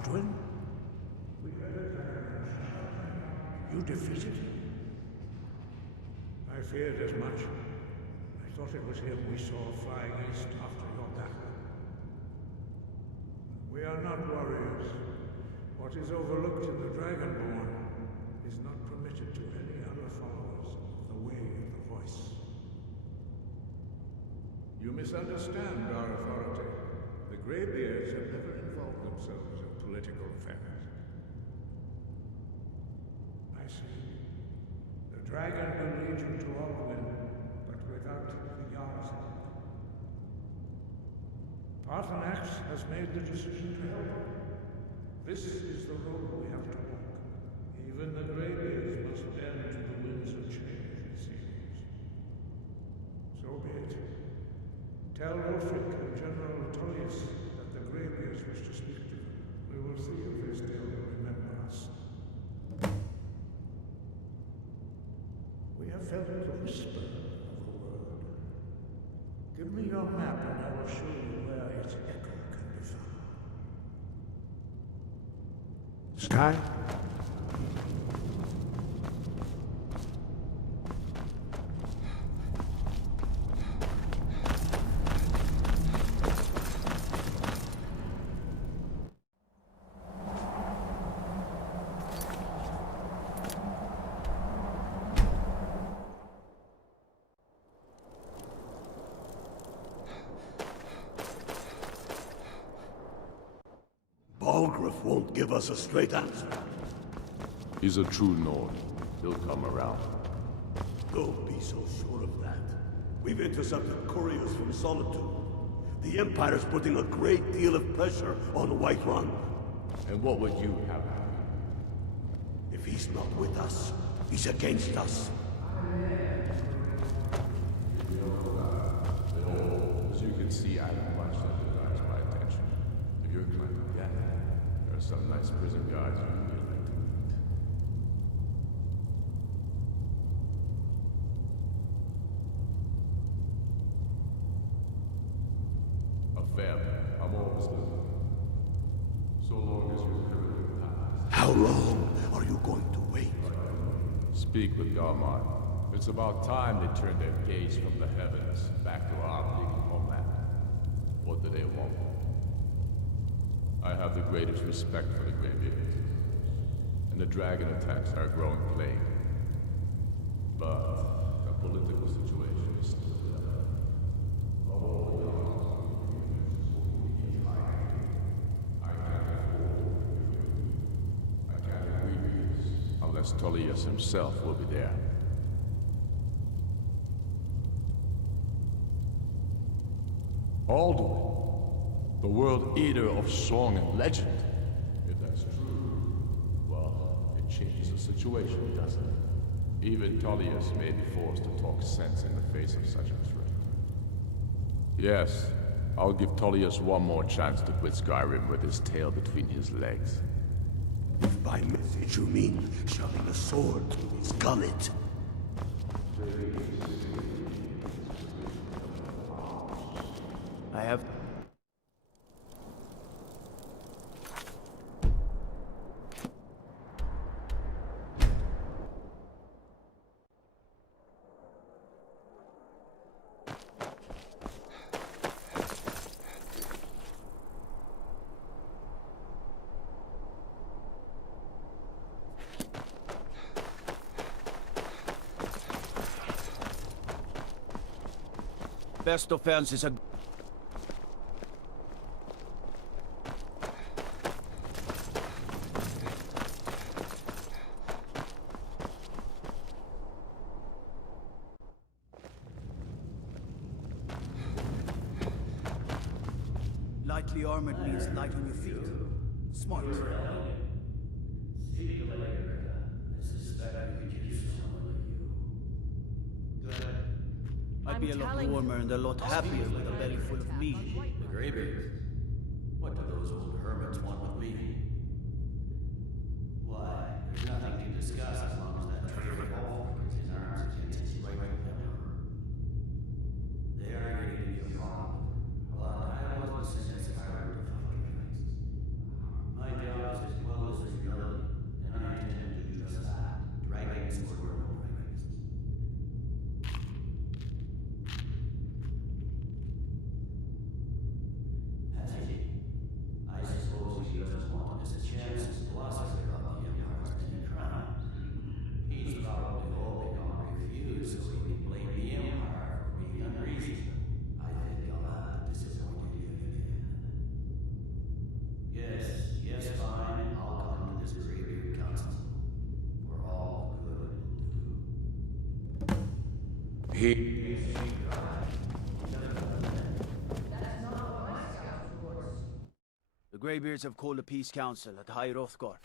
Baldwin? You defeated him? I feared as much. I thought it was him we saw flying east after your battle. We are not warriors. What is overlooked in the Dragonborn is not permitted to any other followers of the Way of the Voice. You misunderstand our authority. The Greybeards have never involved themselves in political affairs. I see. The dragon will lead you to Alduin, but without the Jarl's help. Paarthurnax has made the decision to help. This is the road we have to walk. Even the Greybeards must bend to the winds of change, it seems. So be it. Tell Ulfric and General Tullius that the Greybeards wish to speak to them. We will see if they still remember us. We have felt the whisper of the world. Give me your map and I will show you where its echo can be found. Sky? Balgruuf won't give us a straight answer. He's a true Nord. He'll come around. Don't be so sure of that. We've intercepted couriers from Solitude. The Empire's putting a great deal of pressure on Whiterun. And what would you have? If he's not with us, he's against us. As you can see, I have much that demands my attention. If you're inclined to that, there are some nice prison guards you would like to meet. A family. I'm always listening. So long as you're criminally past. How long are you going to wait? Speak with Garmar. It's about time they turned their gaze from the heavens back to our bleeding homeland. What do they want? I have the greatest respect for the Greybeards, and the dragon attacks are a growing plague. But the political situation is still developing. I can't agree with this unless Tullius himself will be there. Alduin, the world eater of song and legend. If that's true, well, it changes the situation, doesn't it? Even Tullius may be forced to talk sense in the face of such a threat. Yes, I'll give Tullius one more chance to quit Skyrim with his tail between his legs. If by message you mean shoving a sword through his gullet. I have... Best offense is a... Lightly armored means light on your feet. Smart. I'd be a lot warmer and a lot happier with a belly full of meat. The Greybeards? What do those old hermits want with me? Why, there's nothing to discuss as long as that traitor Wolf gets his arms against his right emperor. They are getting to be a problem, but I wasn't sent to Skyrim to fight against. My job The Greybeards have called a peace council at High Hrothgar.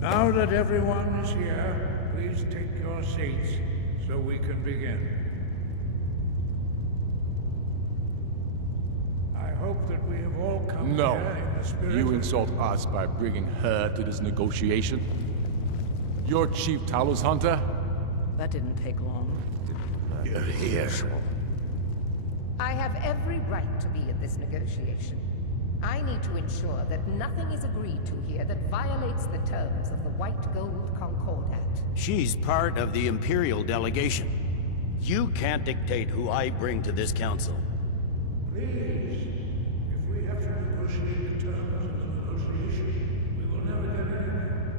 Now that everyone is here, please take your seats so we can begin. I hope that we have all come No. here in the spirit You of... insult us by bringing her to this negotiation? You're Chief Talos Hunter? That didn't take long. You're here. I have every right to be in this negotiation. I need to ensure that nothing is agreed to here that violates the terms of the White Gold Concordat. She's part of the Imperial delegation. You can't dictate who I bring to this council. Please, if we have to negotiate the terms of the negotiation, we will never get anywhere.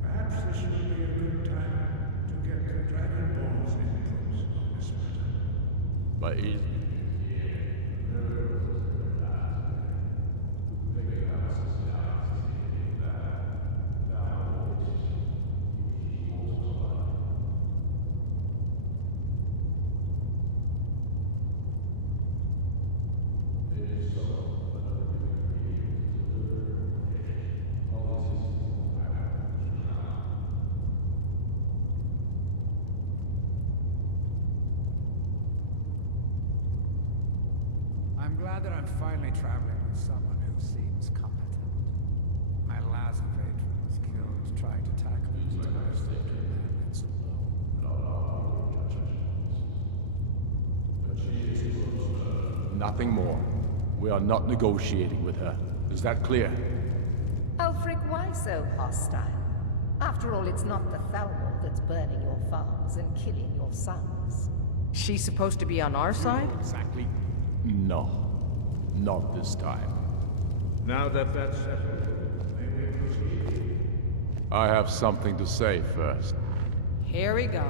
Perhaps this will be a good time to get the Dragonborn's inputs on this matter. By easy. I'm glad that I'm finally traveling with someone who seems competent. My last patron was killed trying to tackle his devastating madness alone. Nothing more. We are not negotiating with her. Is that clear? Ulfric, why so hostile? After all, it's not the Thalmor that's burning your farms and killing your sons. She's supposed to be on our side? Exactly. No. Not this time. Now that that's settled, may we proceed? I have something to say first. Here we go.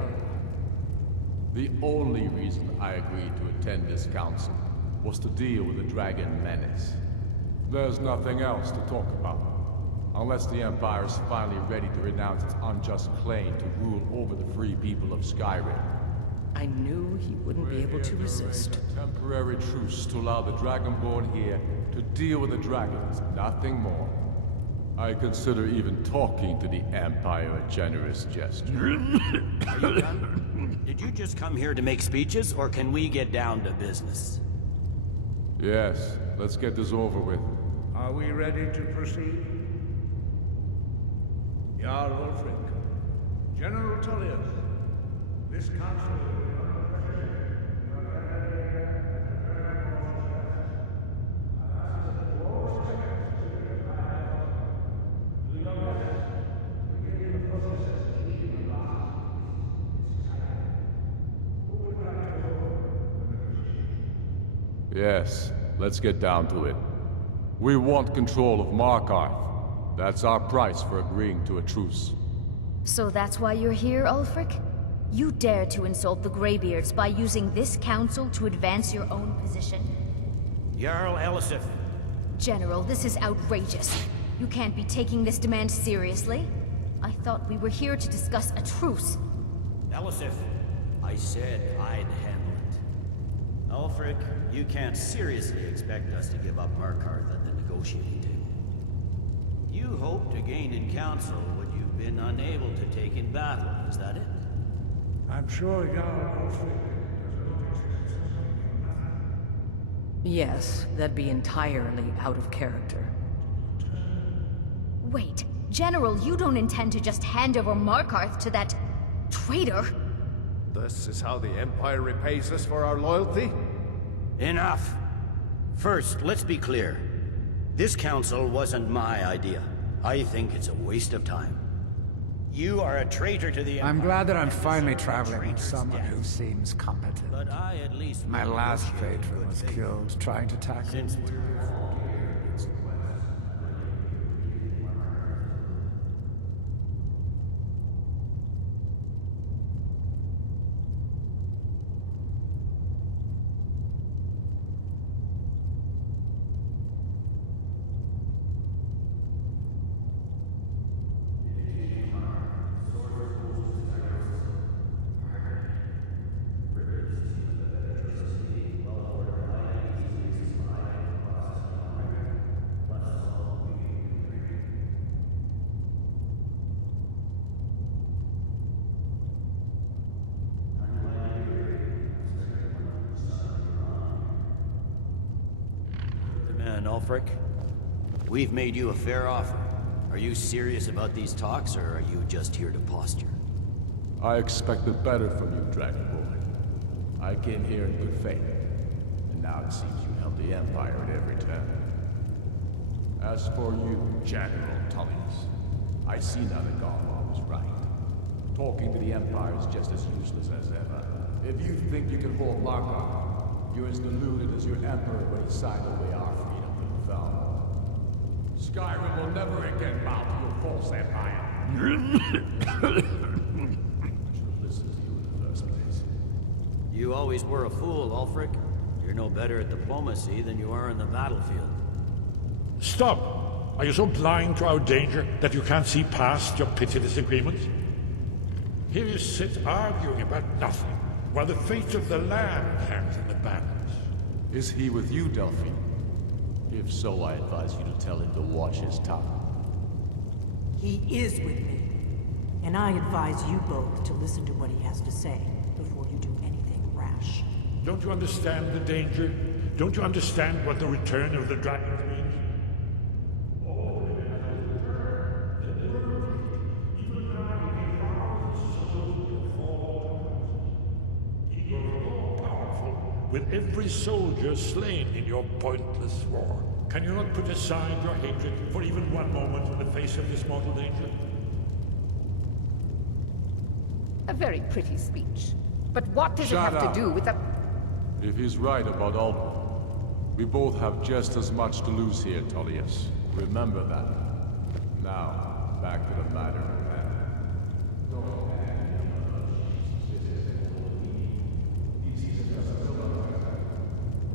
The only reason I agreed to attend this council was to deal with the Dragon Menace. There's nothing else to talk about. Unless the Empire is finally ready to renounce its unjust claim to rule over the free people of Skyrim. I knew he wouldn't be able to resist. A temporary truce to allow the Dragonborn here to deal with the dragons, nothing more. I consider even talking to the Empire a generous gesture. Are you done? Did you just come here to make speeches, or can we get down to business? Yes, let's get this over with. Are we ready to proceed? Jarl Ulfric, General Tullius, this council. Yes, let's get down to it. We want control of Markarth. That's our price for agreeing to a truce. So that's why you're here, Ulfric? You dare to insult the Greybeards by using this council to advance your own position? Jarl Elisif. General, this is outrageous. You can't be taking this demand seriously. I thought we were here to discuss a truce. Elisif, I said I'd handle it. Ulfric, you can't seriously expect us to give up Markarth at the negotiating table. You hope to gain in council what you've been unable to take in battle, is that it? I'm sure Jarl Ulfric does not expect something from that. Yes, that'd be entirely out of character. Wait, General, you don't intend to just hand over Markarth to that traitor? This is how the Empire repays us for our loyalty? Enough! First, let's be clear. This council wasn't my idea. I think it's a waste of time. You are a traitor to the Empire. I'm glad that I'm finally deserve a traveling with traitor's someone death. who seems competent. But I at least My will last negotiate in patron good was faith. killed trying to tackle Since me. we're all here, it's Demand, Ulfric. We've made you a fair offer. Are you serious about these talks, or are you just here to posture? I expected better from you, Dragon Boy. I came here in good faith, and now it seems you help the Empire at every turn. As for you, General Tullius, I see now that Garmar was right. Talking to the Empire is just as useless as ever. If you think you can hold Markarth, you're as deluded as your Emperor when he signed away our freedom from the throne. Skyrim will never again bow to your false empire. I should have listened to you in the first place. You always were a fool, Ulfric. You're no better at diplomacy than you are in the battlefield. Stop! Are you so blind to our danger that you can't see past your petty disagreements? Here you sit arguing about nothing, while the fate of the land hangs in the balance. Is he with you, Delphine? If so, I advise you to tell him to watch his tongue. He is with me. And I advise you both to listen to what he has to say before you do anything rash. Don't you understand the danger? Don't you understand what the return of the dragons means? With every soldier slain in your pointless war. Can you not put aside your hatred for even one moment in the face of this mortal danger? A very pretty speech. But what does it have to do with the... If he's right about Albert, we both have just as much to lose here, Tullius. Remember that. Now, back to the matter at hand.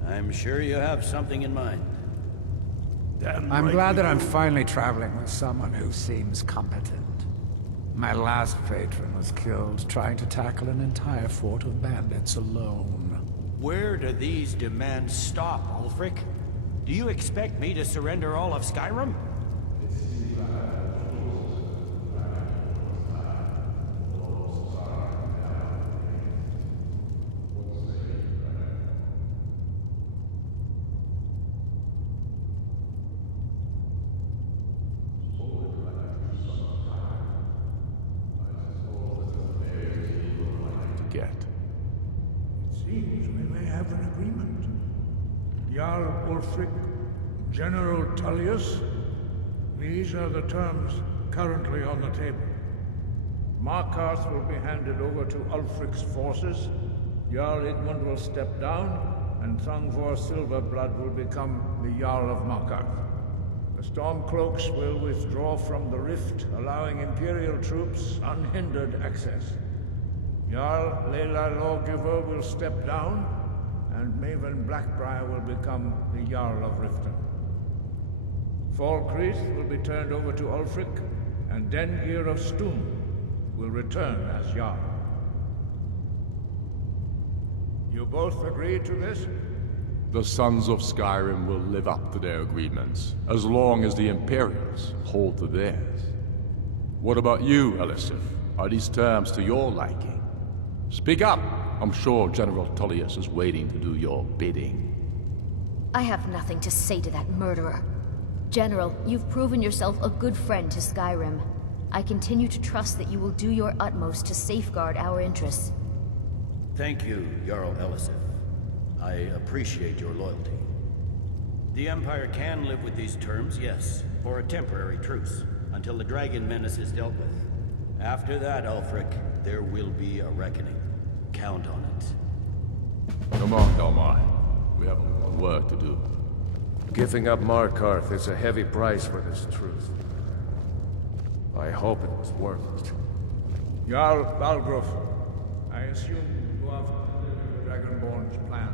I'm sure you have something in mind. I'm glad that I'm finally traveling with someone who seems competent. My last patron was killed trying to tackle an entire fort of bandits alone. Where do these demands stop, Ulfric? Do you expect me to surrender all of Skyrim? Jarl Ulfric, General Tullius. These are the terms currently on the table. Markarth will be handed over to Ulfric's forces, Jarl Igmund will step down, and Thangvor Silverblood will become the Jarl of Markarth. The Stormcloaks will withdraw from the rift, allowing Imperial troops unhindered access. Jarl Leila Lawgiver will step down, and Maven Blackbriar will become the Jarl of Riften. Falkreath will be turned over to Ulfric, and Dengeir of Stoom will return as Jarl. You both agree to this? The Sons of Skyrim will live up to their agreements, as long as the Imperials hold to theirs. What about you, Elisif? Are these terms to your liking? Speak up! I'm sure General Tullius is waiting to do your bidding. I have nothing to say to that murderer. General, you've proven yourself a good friend to Skyrim. I continue to trust that you will do your utmost to safeguard our interests. Thank you, Jarl Elisif. I appreciate your loyalty. The Empire can live with these terms, yes, for a temporary truce, until the Dragon Menace is dealt with. After that, Ulfric, there will be a reckoning. Count on it. Come on, Delmar. We have a lot of work to do. Giving up Markarth is a heavy price for this truth. I hope it was worth it. Jarl Balgruuf, I assume you have the Dragonborn's plan.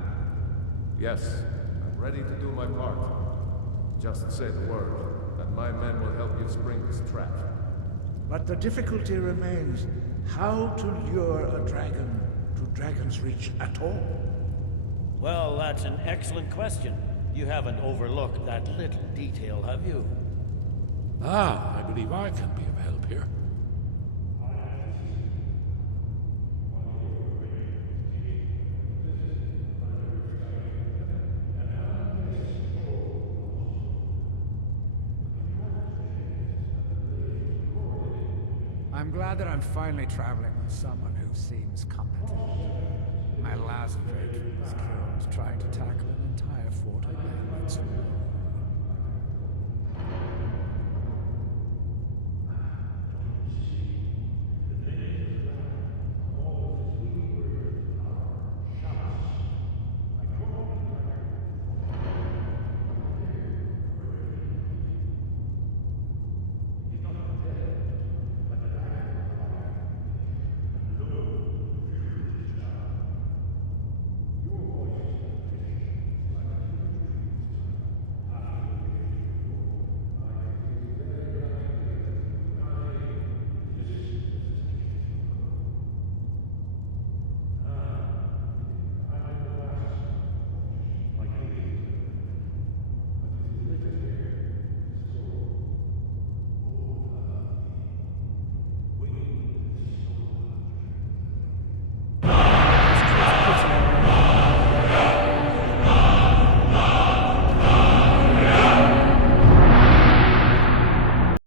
Yes, I'm ready to do my part. Just say the word, and my men will help you spring this trap. But the difficulty remains how to lure a dragon to Dragon's Reach at all. Well, that's an excellent question. You haven't overlooked that little detail, have you? I believe I can be of help here. I'm glad that I'm finally traveling with someone who seems competent. My last patron